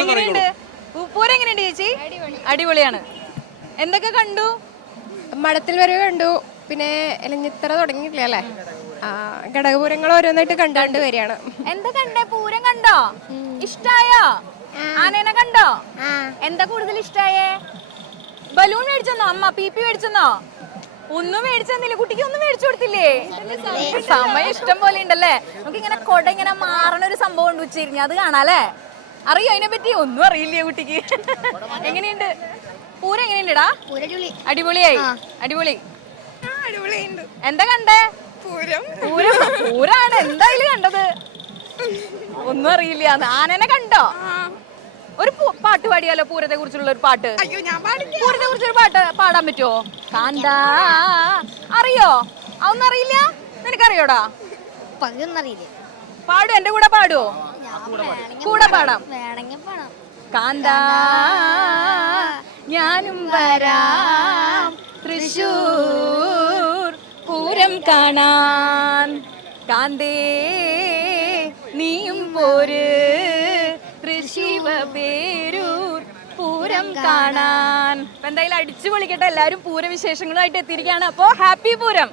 എങ്ങനെയുണ്ട് പൂരം? എങ്ങനെയുണ്ട് ചേച്ചി? അടിപൊളിയാണ്. എന്തൊക്കെ കണ്ടു? മഠത്തിൽ വരവ് കണ്ടു, പിന്നെ എലഞ്ഞിത്തറ തുടങ്ങിയിട്ടില്ല അല്ലേ? ഘടകപൂരങ്ങൾ ഓരോന്നായിട്ട് കണ്ടുകൊണ്ട് വരികയാണ്. എന്താ കണ്ടേ? പൂരം കണ്ടോ? ഇഷ്ടായോ? ആനേനെ കണ്ടോ? എന്താ കൂടുതൽ ഇഷ്ടായേ? ബലൂൺ മേടിച്ചെന്നോ? അമ്മ പീപ്പി മേടിച്ചെന്നോ? ഒന്നും മേടിച്ചെന്നില്ല. കുട്ടിക്ക് ഒന്നും മേടിച്ചു കൊടുത്തില്ലേ? സമയം ഇഷ്ടം പോലെ ഉണ്ടല്ലേ. നമുക്ക് ഇങ്ങനെ കൊട ഇങ്ങനെ മാറണ ഒരു സംഭവം ഉണ്ട് ഉച്ചരിഞ്ഞ്, അത് കാണാല്ലേ? അറിയോ അതിനെ പറ്റി? ഒന്നും അറിയില്ലേ കുട്ടിക്ക്. എങ്ങനെയുണ്ട് പൂരം? എങ്ങനെയുണ്ടടാ? അടിപൊളിയായി. അടിപൊളി. എന്താ കണ്ടേ? പൂരാണ് എന്തായാലും കണ്ടത്. ഒന്നും അറിയില്ല. ആനനെ കണ്ടോ? ഒരു പാട്ട് പാടിയാലോ പൂരത്തെ കുറിച്ചുള്ള ഒരു പാട്ട്? പൂരത്തെ കുറിച്ചൊരു പാട്ട് പാടാൻ പറ്റുമോ? കാന്താ അറിയോ? അതൊന്നും അറിയില്ല. നിനക്കറിയോടാ? പാടും, എന്റെ കൂടെ പാടുവോ? കൂടെ പാടാം. കാന്താ ഞാനും വരാം തൃശ്ശൂർ പൂരം കാണാൻ, കാന്തേ നീയും പോര് തൃശ്ശിവ പേരൂർ പൂരം കാണാൻ. എന്തായാലും അടിച്ചു പൊളിക്കട്ടെ. എല്ലാവരും പൂരവിശേഷങ്ങളുമായിട്ട് എത്തിയിരിക്കുകയാണ്. അപ്പോൾ ഹാപ്പി പൂരം.